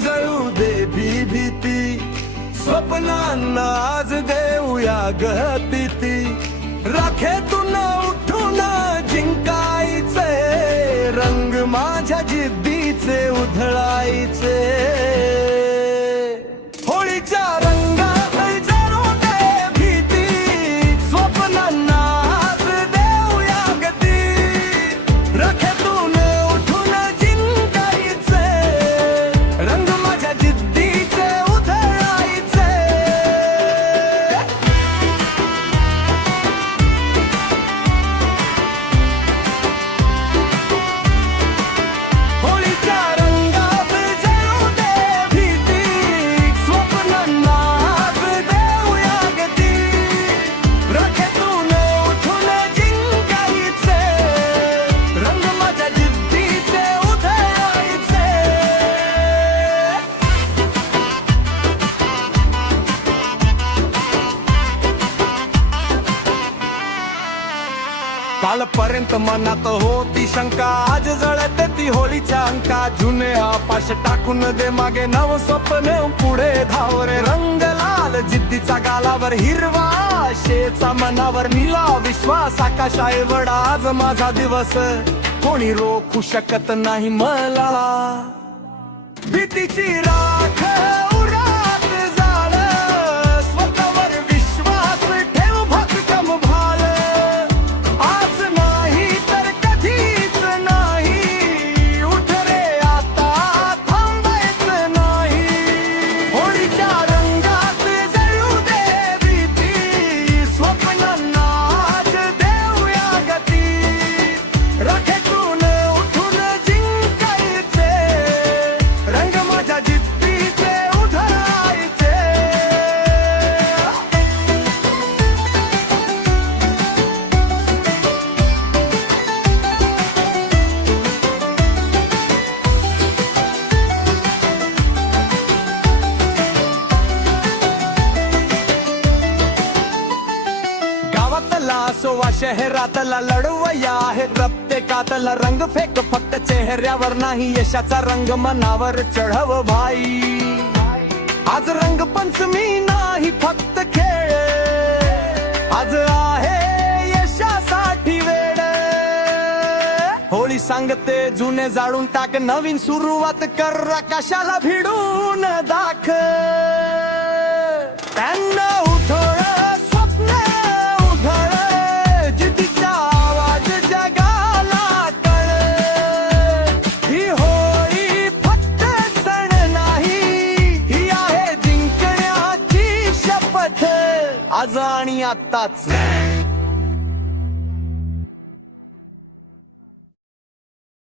जळू दे भीती, स्वप्नांना आज देऊया गती, राखेतून उठून जिंकायचे, रंग माझ्या जिद्दीचे उधळायचे। होळीच्या रंगात जळू दे भीती, स्वप्नांना आज देऊया गती, राखेतून उठून जिंकायचे, रंग माझ्या जिद्दीचे उधळायचे। होळीच्या रंगात जळू दे भीती, स्वप्नांना आज देऊया गती, राखेतून उठून जिंकायचे, रंग माझ्या जिद्दीचे उधळायचे। कालपर्यंत मनात होती शंका, आज जळते ती होळीच्या अंका, जुने आपाश टाकून दे मागे, नव स्वप्न पुढे धाव रे, रंग लाल जिद्दीचा गालावर, हिरवा आशेचा मनावर, निला विश्वास आकाशा एवढा आज माझा दिवस, कोणी रोखू शकत नाही मला, भीतीची राख उरात जाळ, स्वतःवर विश्वास ठेव भक्कम भाल, आज नाही तर कधीच नाही, उठ रे आता थांबायचं नाही। होळीच्या रंगात जळू दे भीती, स्वप्नांना आज देऊया गती, राखेतून उठून जिंकायचे, रंग माझ्या जिद्दीचे उधळायचे। गावातला असो वा शहरातला लढवया आहे प्रत्येकातला रंग फेक, फक्त चेहऱ्यावर नाही यशाचा रंग मनावर चढव भाई, आज रंग पंचमी नाही फक्त खेळ, आज आहे यशासाठी वेळ। होळी सांगते जुने जाळून टाक, नवीन सुरुवात कर, आकाशाला भिडून दाख, त्यांना उधळ स्वप्न उधळ, जिद्दीचा आवाज जगाला कळ, ही होळी फक्त सण नाही, ही आहे जिंकण्याची शपथ, आज आणि आत्ताच।